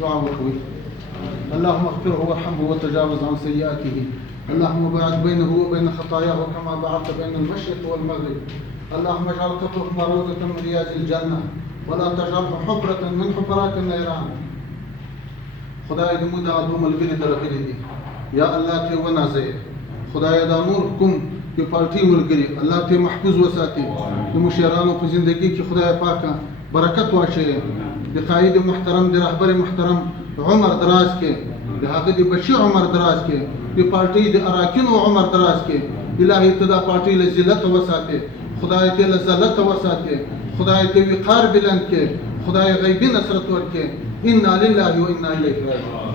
دعاء وكوي. اللهم اغفره وارحمه وتجاوز عن سيئاته. اللهم باعد بينه وبين خطاياه كما بعدت بين المشرق والمغرب. اللهم اجعل قبره روضة من رياض الجنة ولا تجعله حفرة من حفرات النيران. خدای دې موږ د عدو ملګري ته راغلي دي، یا الله ته ونازوي. خدای دا نور کوم چې پارټي ملګري الله ته محفوظ وساتي. د مشرانو په زندگی کې خدای پاکه برکت واچوي. د قائد محترم، د رهبر محترم عمر دراز کې، د هغه د بچي عمر دراز کې، د پارټي د اراکینو عمر دراز کې. الهي ته دا پارټي له ذلت وساتي، خدای ته له ذلت وساتي، خدای ته وقار بلند کې، خدای غیبی نصرت ورکړي. انا لله وانا الیه راجعون.